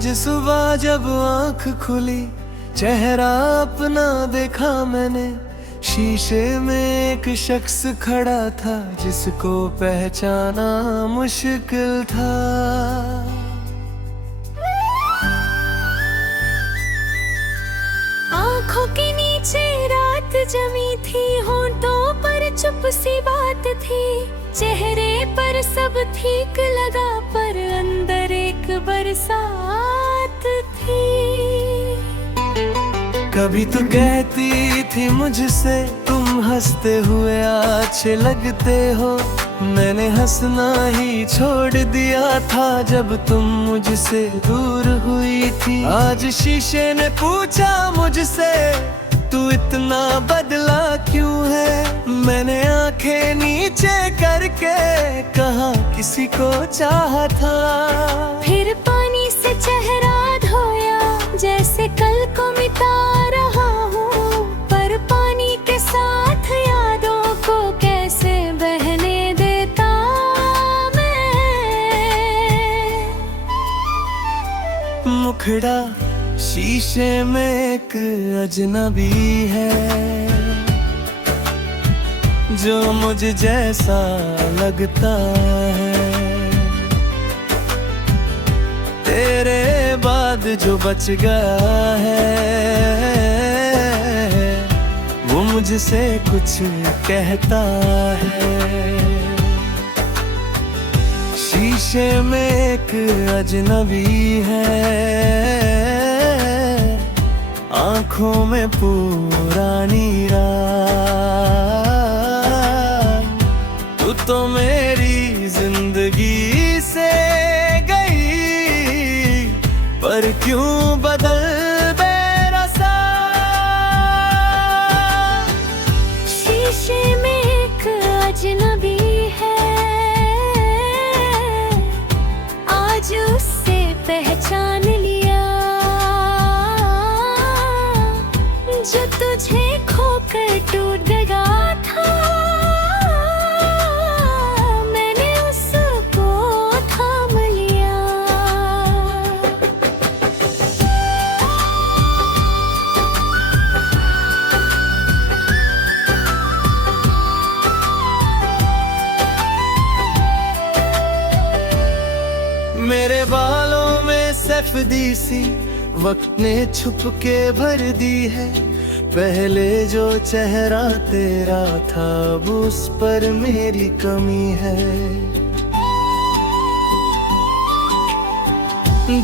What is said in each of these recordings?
आज सुबह जब आंख खुली, चेहरा अपना देखा मैंने। शीशे में एक शख्स खड़ा था, जिसको पहचाना मुश्किल था। आंखों के नीचे रात जमी थी, होंठों पर चुप सी बात थी। चेहरे पर सब ठीक लगा, पर अंदर एक बरसात थी। कभी तो कहती थी मुझसे, तुम हंसते हुए अच्छे लगते हो। मैंने हंसना ही छोड़ दिया था, जब तुम मुझसे दूर हुई थी। आज शीशे ने पूछा मुझसे, तू इतना बदला क्यों है? मैंने आंखें नीचे करके कहा, किसी को चाहा था। फिर पानी से चेहरा धोया, जैसे कल को मिटा रहा हूँ। पर पानी के साथ यादों को कैसे बहने देता मैं। मुखड़ा शीशे में एक अजनबी है, जो मुझे जैसा लगता है। तेरे बाद जो बच गया है, वो मुझसे कुछ कहता है। शीशे में एक अजनबी है, आँखों में पुरानी रात। तू तो मेरी जिंदगी से गई, पर क्यों बदल बेरसा। शीशे में एक अजनबी है, आज उससे पहचान लिया। जो तुझे खोकर टूट गया था, मैंने उसको थाम लिया। मेरे बालों में सफेदी सी वक्त ने छुप के भर दी है। पहले जो चेहरा तेरा था, अब उस पर मेरी कमी है।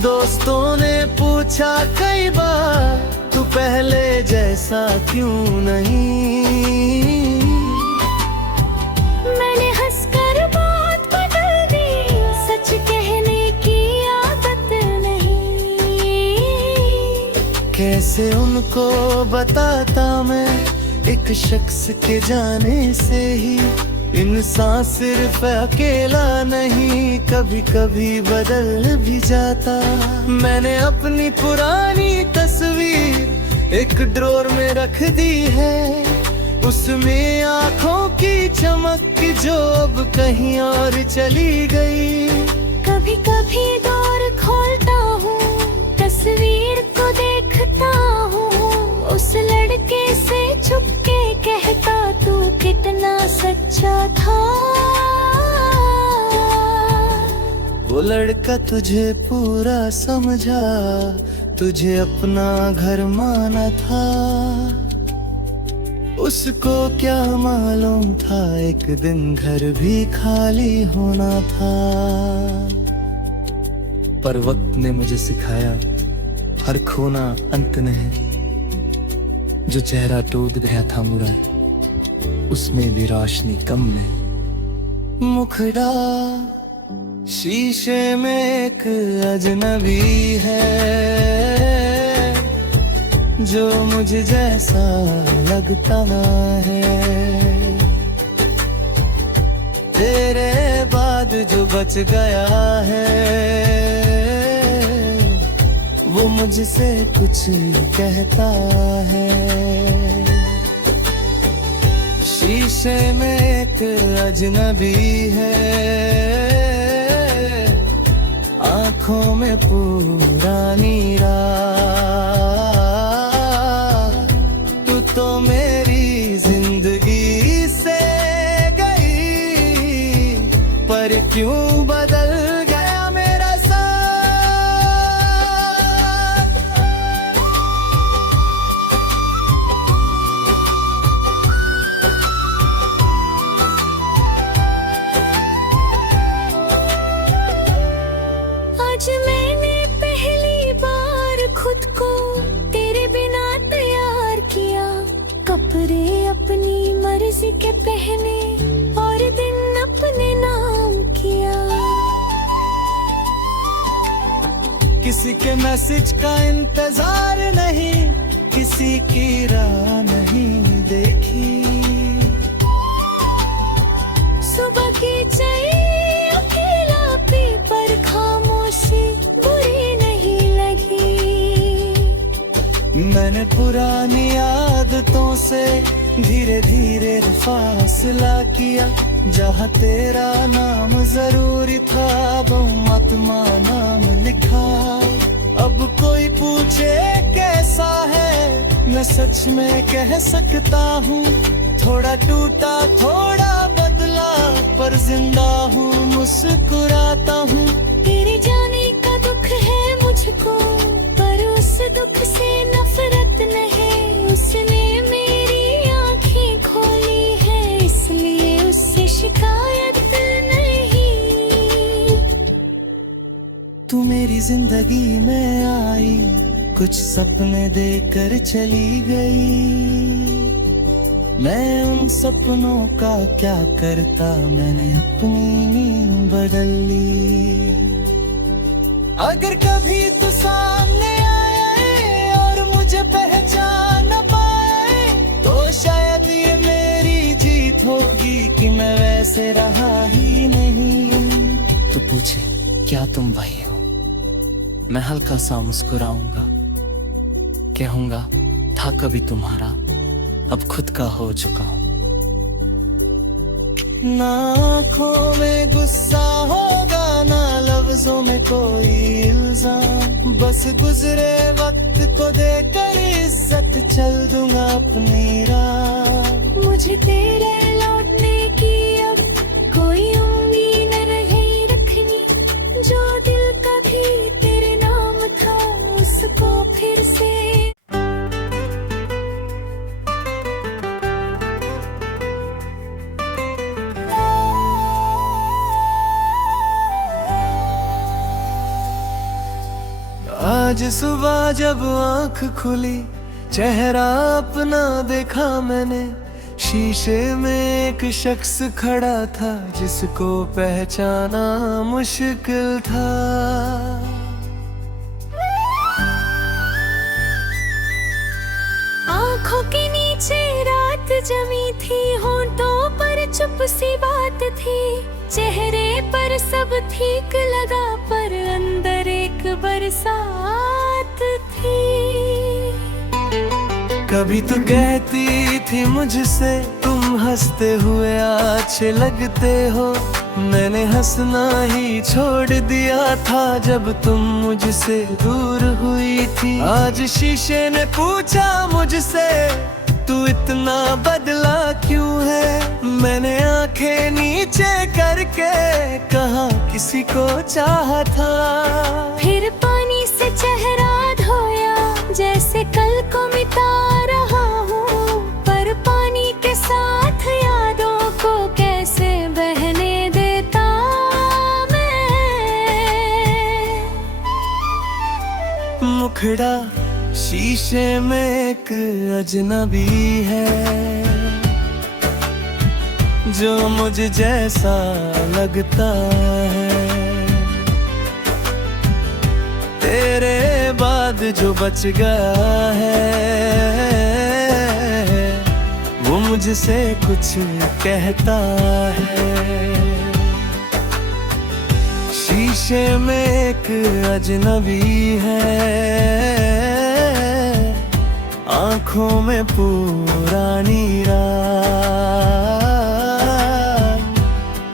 दोस्तों ने पूछा कई बार, तू पहले जैसा क्यों नहीं। मैंने हंसकर बात बदल दी, सच कहने की आदत नहीं। कैसे उनको बताता मैं, एक शख्स के जाने से ही इंसान सिर्फ अकेला नहीं, कभी कभी बदल भी जाता। मैंने अपनी पुरानी तस्वीर एक ड्रॉर में रख दी है, उसमें आँखों की चमक जो अब कहीं और चली गई। कभी कभी दौर खोलता हूँ, तस्वीर को देखता हूँ। उस लड़के से छुपके कहता, तू कितना सच्चा था। वो लड़का तुझे पूरा समझा, तुझे अपना घर माना था। उसको क्या मालूम था, एक दिन घर भी खाली होना था। पर वक्त ने मुझे सिखाया, हर खोना अंत न है। जो चेहरा टूट गया था मुड़ा, उसमें भी रोशनी कम नहीं। मुखड़ा शीशे में एक अजनबी है, जो मुझे जैसा लगता है। तेरे बाद जो बच गया है, वो मुझसे कुछ कहता है। शीशे में एक अजनबी है, आँखों आँखों में पुरानी रात। तू तो मेरी जिंदगी से गई, पर क्यों बदल गया मेरा साथ। आज मैंने पहली बार खुद को तेरे बिना तैयार किया, कपड़े अपनी मर्जी के पहने और दिन अपने नाम किया। किसी के मैसेज का इंतजार नहीं, किसी की राह नहीं देखी। सुबह की चाहिए अकेला पी, पर खामोशी बुरी नहीं लगी। मैंने पुरानी आदतों से धीरे धीरे फासला किया। जहाँ तेरा नाम जरूरी था, वो आत्मा नाम लिखा। अब कोई पूछे कैसा है, मैं सच में कह सकता हूँ। थोड़ा टूटा थोड़ा बदला, पर जिंदा हूँ, मुस्कुराता हूँ। तेरे जाने का दुख है मुझको, पर उस दुख से नफरत नहीं। उसने मेरी आंखें खोली है, इसलिए उससे शिकायत नहीं। तू मेरी जिंदगी में आई, कुछ सपने देकर चली गई। मैं उन सपनों का क्या करता, मैंने अपनी नींद बदल ली। अगर कभी तू सामने आए और मुझे पहचान न पाए, तो शायद ये मेरी जीत होगी कि मैं वैसे रहा ही नहीं। तू पूछे क्या तुम वही हो, मैं हल्का सा मुस्कुराऊंगा, कहूंगा था कभी तुम्हारा, अब खुद का हो चुका हूं। ना आँखों में गुस्सा होगा, ना लफ्जों में कोई इल्जाम। बस गुजरे वक्त को देकर इज्जत चल दूंगा अपनी राह। मुझे तेरे लौटने की अब कोई उम्मीद नहीं रखनी। जो दिल कभी तेरे नाम था, उसको फिर से। आज सुबह जब आंख खुली, चेहरा अपना देखा मैंने। शीशे में एक शख्स खड़ा था, जिसको पहचाना मुश्किल था। आँखों के नीचे रात जमी थी, होंठों पर चुप सी बात थी। चेहरे पर सब ठीक लगा, पर अंदर एक बरसात थी। कभी तो कहती थी मुझसे, तुम हंसते हुए अच्छे लगते हो। मैंने हंसना ही छोड़ दिया था, जब तुम मुझसे दूर हुई थी। आज शीशे ने पूछा मुझसे, तू इतना बदला क्यों है। मैंने आंखें नीचे करके कहा, किसी को चाहा था। फिर पानी से चेहरा धोया, जैसे कल को मिटा रहा हूँ। पर पानी के साथ यादों को कैसे बहने देता मैं। मुखड़ा शीशे में एक अजनबी है, जो मुझे जैसा लगता है। तेरे बाद जो बच गया है, वो मुझसे कुछ कहता है। शीशे में एक अजनबी है, आँखों में पुरानी रात।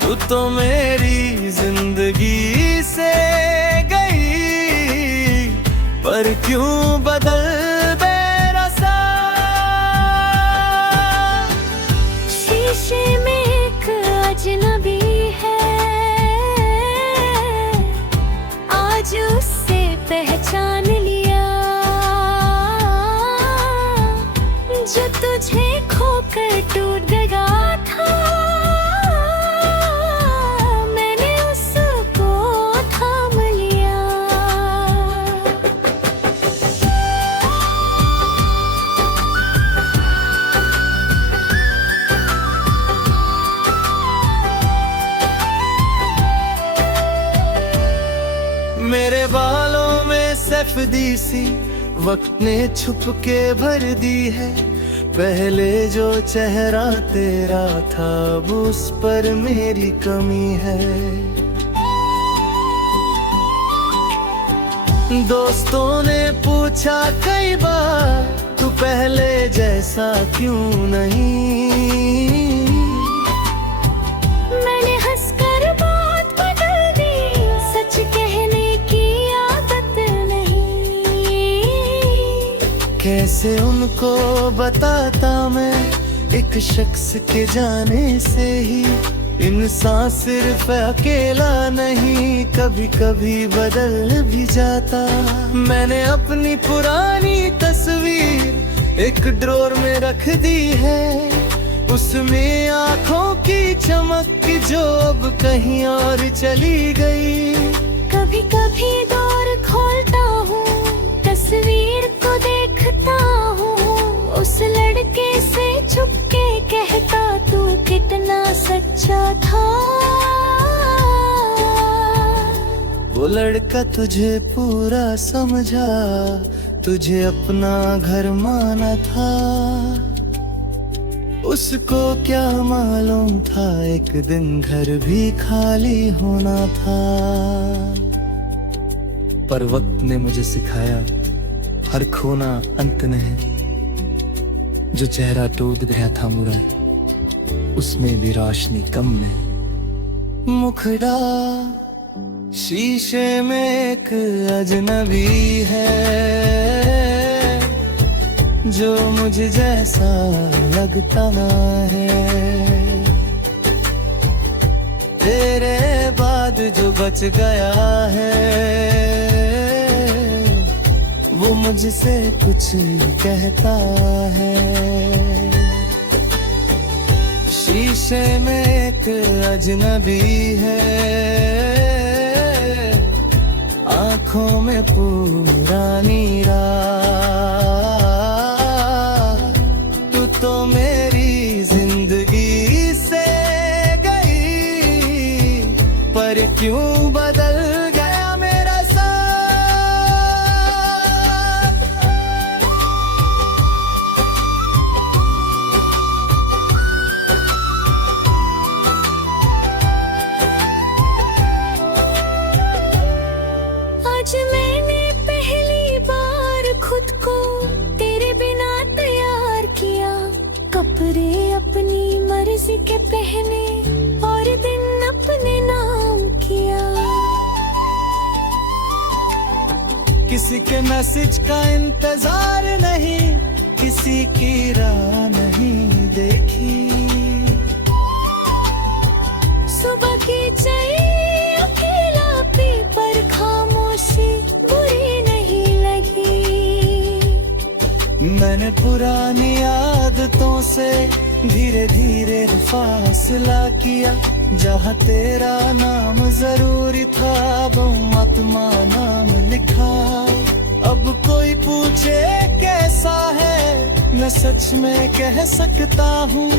तू तो मेरी जिंदगी से गई, पागल बेरसा। शीशे में एक अजनबी है, आज उससे पहचान लिया। जो तुझे खोकर टूट गया था, मैंने उसको थाम लिया। मेरे बालों में सफेदी सी वक्त ने छुप के भर दी है। पहले जो चेहरा तेरा था अब उस पर मेरी कमी है। दोस्तों ने पूछा कई बार तू पहले जैसा क्यों नहीं। मैंने हंसकर बात बदल दी, सच कहने की आदत नहीं। कैसे उनको बताता मैं, एक शख्स के जाने से ही इंसान सिर्फ अकेला नहीं, कभी कभी बदल भी जाता। मैंने अपनी पुरानी तस्वीर एक ड्रॉर में रख दी है, उसमें आंखों की चमक जो अब कहीं और चली गई। कभी कभी दौर खोलता हूँ, तस्वीर को देखता हूँ, उस लड़के से छुपके कहता तू कितना सच्चा था। वो लड़का तुझे पूरा समझा, तुझे अपना घर माना था। उसको क्या मालूम था एक दिन घर भी खाली होना था। पर वक्त ने मुझे सिखाया हर खोना अंत न है। जो चेहरा टूट गया था मुड़ा, उसमें भी रोशनी कम नहीं। मुखड़ा शीशे में एक अजनबी है, जो मुझे जैसा लगता है। तेरे बाद जो बच गया है, वो मुझसे कुछ कहता है। शीशे में एक अजनबी है, आंखों में पुरानी रात। तू तो मेरी जिंदगी से गई, पर क्यों बदल गया मेरा साथ। आज मैंने पहली बार खुद को तेरे बिना तैयार किया। कपड़े अपनी मर्जी के पहने और दिन अपने नाम किया। किसी के मैसेज का इंतजार नहीं, किसी की राह नहीं देखी। सुबह की चाहिए अकेला पी, पर खामोशी बुरी नहीं लगी। मैंने पुरानी आदतों से धीरे धीरे फासला किया। जहाँ तेरा नाम जरूरी था, वो आत्मा नाम लिखा। अब कोई पूछे कैसा है, मैं सच में कह सकता हूँ।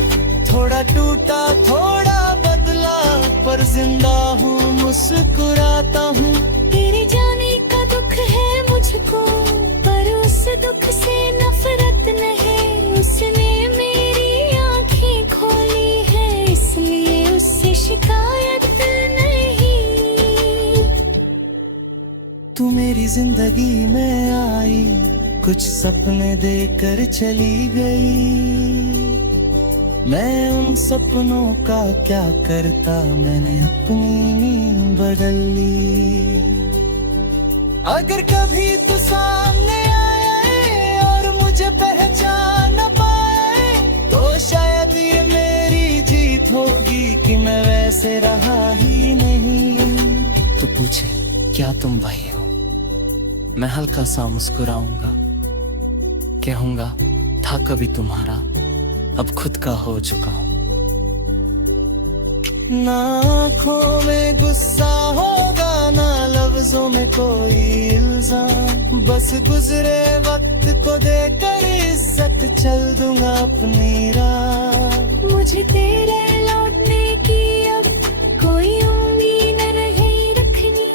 थोड़ा टूटा थोड़ा बदला, पर जिंदा हूँ मुस्कुराता हूँ। तेरे जाने का दुख है मुझको, पर उस दुख से नफरत नहीं। उसने मेरी आंखें खोली है, इसलिए उससे शिकायत नहीं। तू मेरी जिंदगी में आई, कुछ सपने देकर चली गई। मैं उन सपनों का क्या करता, मैंने अपनी नींद बदल ली। अगर कभी तू सामने आए रहा ही नहीं। तो पूछे क्या तुम वही हो, मैं हल्का सा मुस्कुराऊंगा, कहूंगा था कभी तुम्हारा, अब खुद का हो चुका हूं। ना आँखों में गुस्सा होगा, ना लफ्जों में कोई इल्जाम, बस गुजरे वक्त को देकर इज्जत चल दूंगा अपनी राह। मुझे तेरे लौटने की अब कोई उम्मीद न रही रखनी,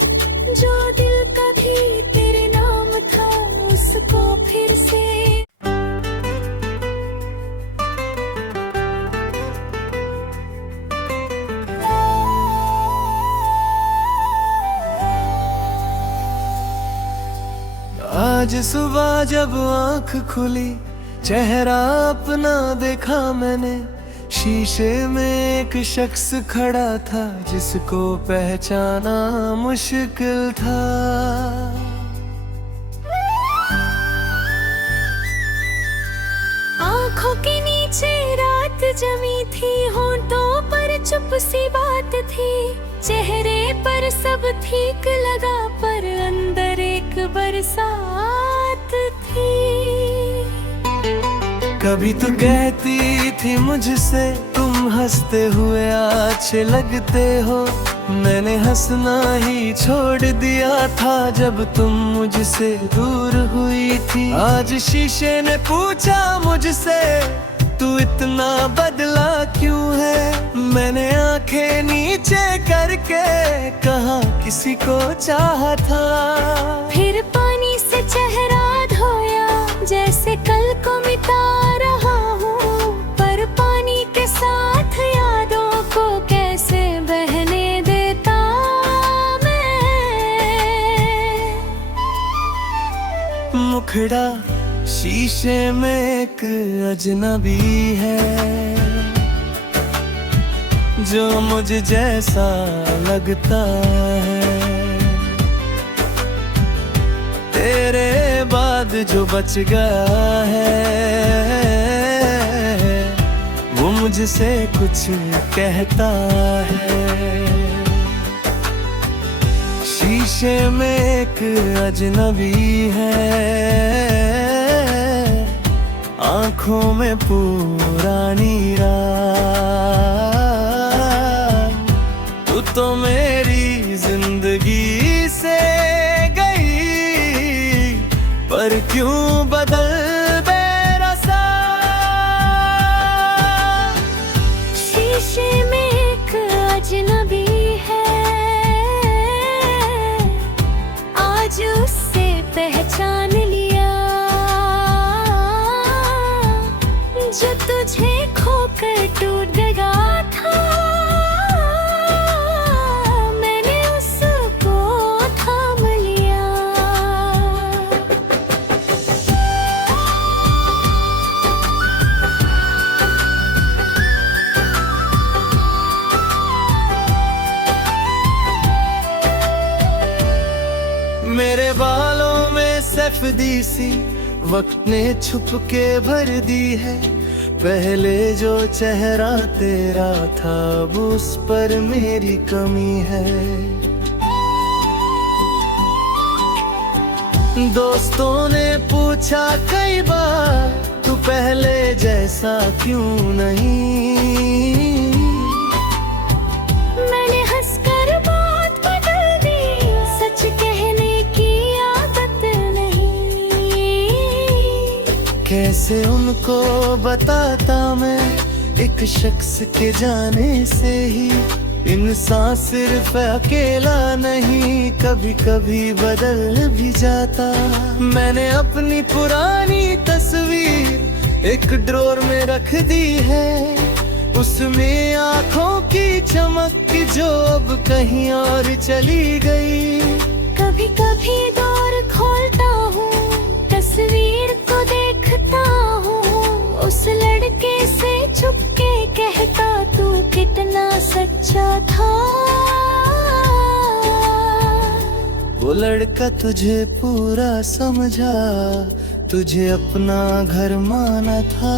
जो दिल कभी तेरे नाम था उसको फिर से। आज सुबह जब आंख खुली, चेहरा अपना देखा मैंने, शीशे में एक शख्स खड़ा था जिसको पहचाना मुश्किल था। आँखों के नीचे रात जमी थी, होंठों पर चुप सी बात थी, चेहरे पर सब ठीक लगा पर अंदर एक बरसात थी। कभी तो कहती थी मुझसे तुम हंसते हुए अच्छे लगते हो, मैंने हंसना ही छोड़ दिया था जब तुम मुझसे दूर हुई थी। आज शीशे ने पूछा मुझसे तू इतना बदला क्यों है, मैंने आंखें नीचे करके कहा किसी को चाहा था। फिर पानी से चेहरा धोया जैसे कल को मिटा रहा हूँ, पर पानी के साथ यादों को कैसे बहने देता मैं। मुखड़ा शीशे में एक अजनबी है जो मुझे जैसा लगता है, तेरे बाद जो बच गया है वो मुझसे कुछ कहता है। शीशे में एक अजनबी है, आँखों में पुरानी रात, तू तो मेरी जिंदगी से गई पर क्यों बदल बेरसा। शीशे में एक अजनबी है, आज उससे पहचान लिया, जो तुझे खोकर टूट गया था, मैंने उसको थाम लिया। मेरे बालों में सफेदी सी वक्त ने छुप के भर दी है, पहले जो चेहरा तेरा था अब उस पर मेरी कमी है। दोस्तों ने पूछा कई बार तू पहले जैसा क्यों नहीं, मैंने हंसकर बात बदल दी, सच कहने की आदत नहीं। कैसे उनको बताता मैं एक शख्स के जाने से ही, इंसान सिर्फ अकेला नहीं कभी कभी बदल भी जाता। मैंने अपनी पुरानी तस्वीर एक ड्रॉर में रख दी है, उसमें आँखों की चमक जो अब कहीं और चली गई। कभी कभी दौर खोलता हूँ, तस्वीर को देखता हूँ, उस लड़के से छुपके कहता तू कितना सच्चा था। वो लड़का तुझे पूरा समझा, तुझे अपना घर माना था।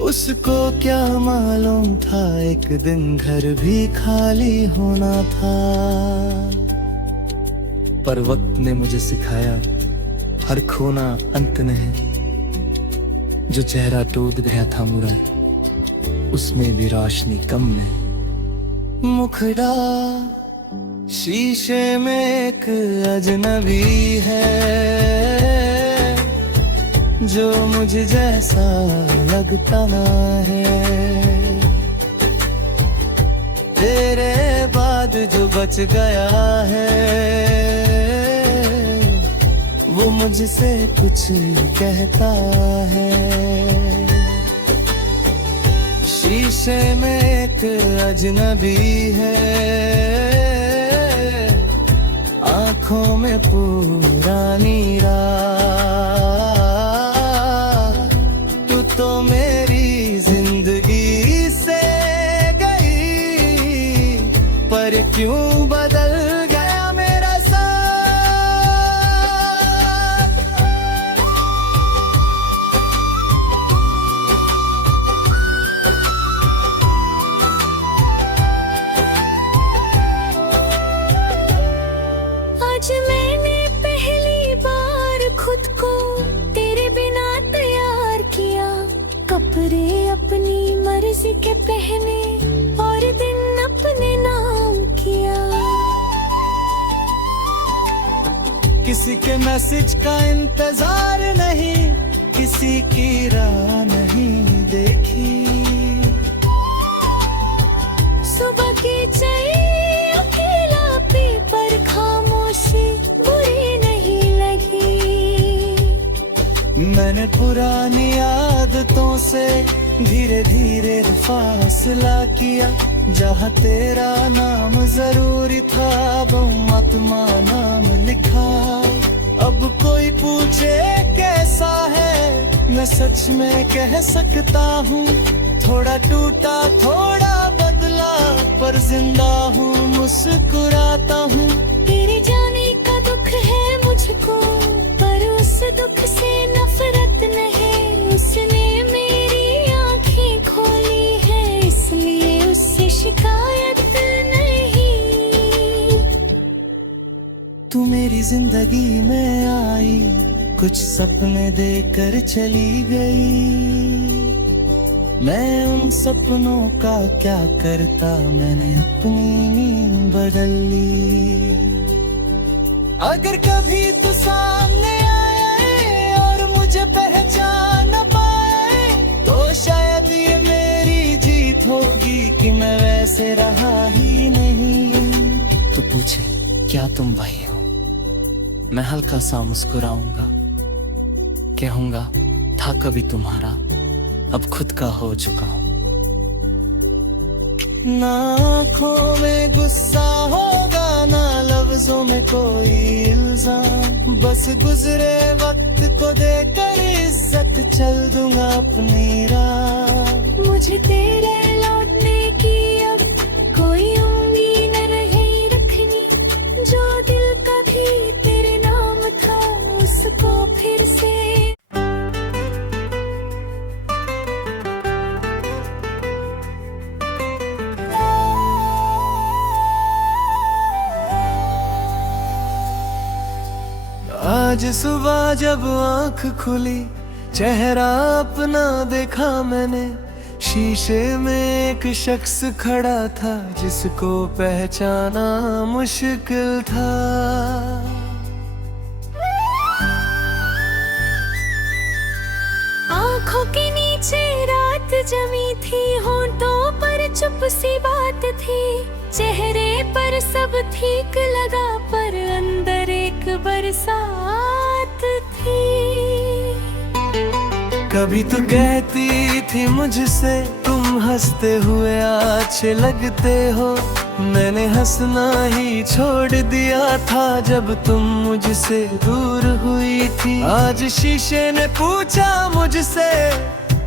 उसको क्या मालूम था एक दिन घर भी खाली होना था। पर वक्त ने मुझे सिखाया हर खोना अंत नहीं। जो चेहरा टूट गया था मुरा, उसमें भी रोशनी कम नहीं। मुखड़ा शीशे में एक अजनबी है, जो मुझे जैसा लगता है। तेरे बाद जो बच गया है, वो मुझसे कुछ कहता है। शीशे में एक अजनबी है, आंखों में पुरानी रात। तू तो मेरी जिंदगी से गई, पर क्यों बदल गया मेरा साथ। आज मैंने पहली बार खुद को तेरे बिना तैयार किया। कपड़े अपनी मर्जी के पहने और दिन अपने नाम किया। किसी के मैसेज का इंतजार नहीं, किसी की राह नहीं देखी। सुबह की चाय अकेला पी, पर खामोशी बुरी नहीं लगी। मैंने पुरानी आदतों से धीरे धीरे फासला किया। जहाँ तेरा नाम जरूरी था, वो आत्मा नाम लिखा। अब कोई पूछे कैसा है, मैं सच में कह सकता हूँ। थोड़ा टूटा थोड़ा बदला, पर जिंदा हूँ, मुस्कुराता हूँ। तेरे जाने का दुख है मुझको, पर उस दुख से नफरत नहीं। उसने मेरी आंखें खोली है, इसलिए उससे शिकायत नहीं। तू मेरी जिंदगी में आई, कुछ सपने देकर चली गई। मैं उन सपनों का क्या करता, मैंने अपनी नींद बदल ली। अगर कभी तू सामने आए और मुझे पहचान न पाए, तो शायद ये मेरी जीत होगी कि मैं वैसे रहा ही नहीं। तू पूछे क्या तुम वही हो, मैं हल्का सा मुस्कुराऊंगा, कहूंगा था कभी तुम्हारा, अब खुद का हो चुका हूं। ना आँखों में गुस्सा होगा, ना लफ्जों में कोई इल्जाम। बस गुजरे वक्त को देकर इज्जत चल दूंगा अपनी राह। मुझे तेरे लौटने की अब कोई उम्मीद नहीं रखनी। जो दिल कभी तेरे नाम था, उसको फिर से आज सुबह जब आंख खुली, चेहरा अपना देखा मैंने। शीशे में एक शख्स खड़ा था, जिसको पहचाना मुश्किल था। आँखों के नीचे रात जमी थी, होंठों पर चुप सी बात थी। चेहरे पर सब ठीक लगा, पर अंदर एक बरसात थी। कभी तो कहती थी मुझसे, तुम हंसते हुए अच्छे लगते हो। मैंने हंसना ही छोड़ दिया था, जब तुम मुझसे दूर हुई थी। आज शीशे ने पूछा मुझसे,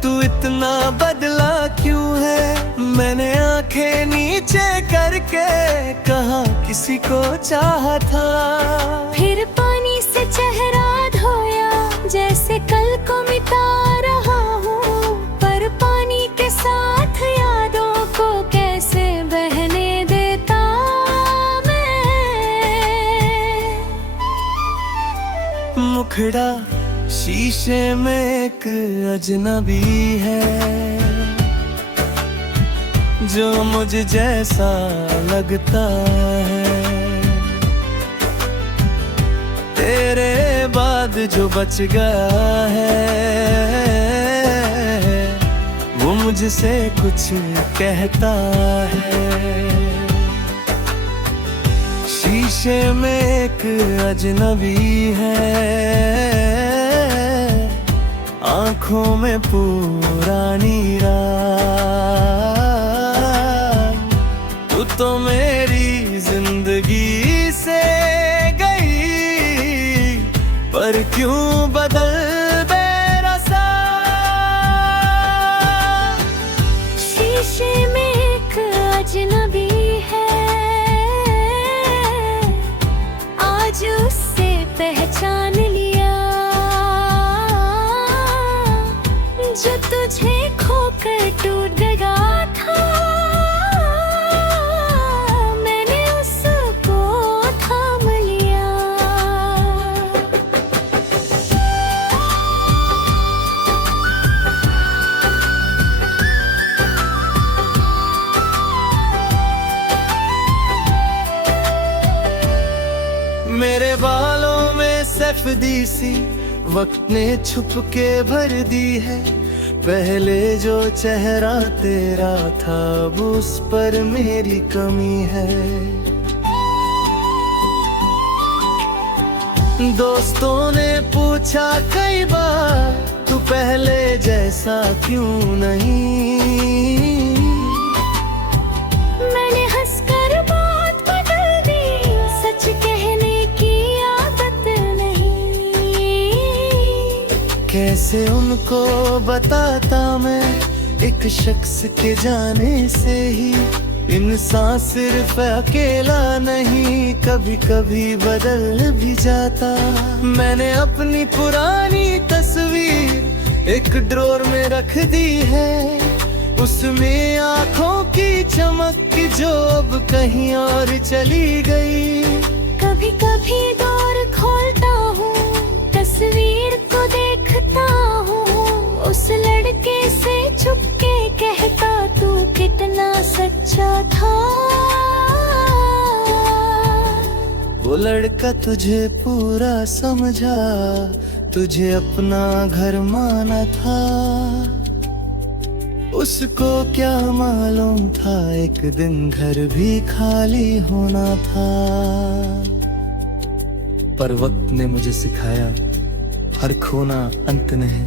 तू इतना बदला क्यों है। मैंने आंखें नीचे करके कहा, किसी को चाहा था। फिर पानी से चेहरा धोया, जैसे कल को मिटा रहा हूँ, पर पानी मुखड़ा शीशे में एक अजनबी है, जो मुझ जैसा लगता है। तेरे बाद जो बच गया है, वो मुझसे कुछ कहता है। शीशे में एक अजनबी है, आंखों में पुरानी रात। तू तो मेरी जिंदगी से गई, पर क्यों बदल बेरसा। शीशे में एक अजनबी है, आज उससे पहचान लिया, जो तुझे खोकर टूट गया था। मैंने उसको थाम लिया। मेरे बालों में सफेदी सी वक्त ने छुप के भर दी है। पहले जो चेहरा तेरा था, अब उस पर मेरी कमी है। दोस्तों ने पूछा कई बार, तू पहले जैसा क्यों नहीं। मैंने हंसकर बात बदल दी, सच कहने की आदत नहीं। कैसे उनको बताता मैं, एक शख्स के जाने से ही इंसान सिर्फ अकेला नहीं, कभी कभी बदल भी जाता। मैंने अपनी पुरानी तस्वीर एक ड्रॉर में रख दी है, उसमें आंखों की चमक जो अब कहीं और चली गई। कभी कभी दौर खोलता हूँ, तस्वीर को देखता हूँ, उस लड़के से छुपके कहता तू कितना सच्चा था। वो लड़का तुझे पूरा समझा, तुझे अपना घर माना था। उसको क्या मालूम था, एक दिन घर भी खाली होना था। पर वक्त ने मुझे सिखाया, हर खोना अंत में है।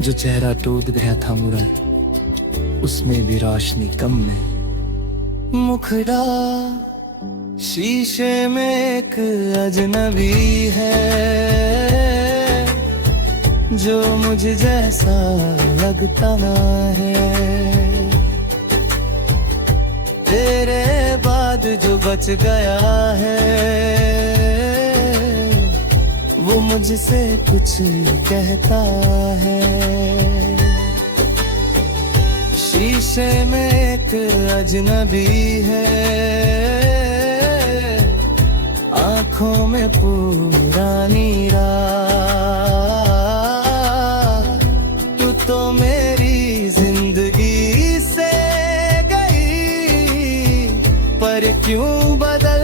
जो चेहरा टूट गया था मुड़ा, उसमें भी रोशनी कम है। मुखड़ा शीशे में एक अजनबी है, जो मुझे जैसा लगता है। तेरे बाद जो बच गया है, वो मुझसे कुछ कहता है। शीशे में एक अजनबी है, आंखों में पुरानी रात। तू तो मेरी जिंदगी से गई, पर क्यों बदल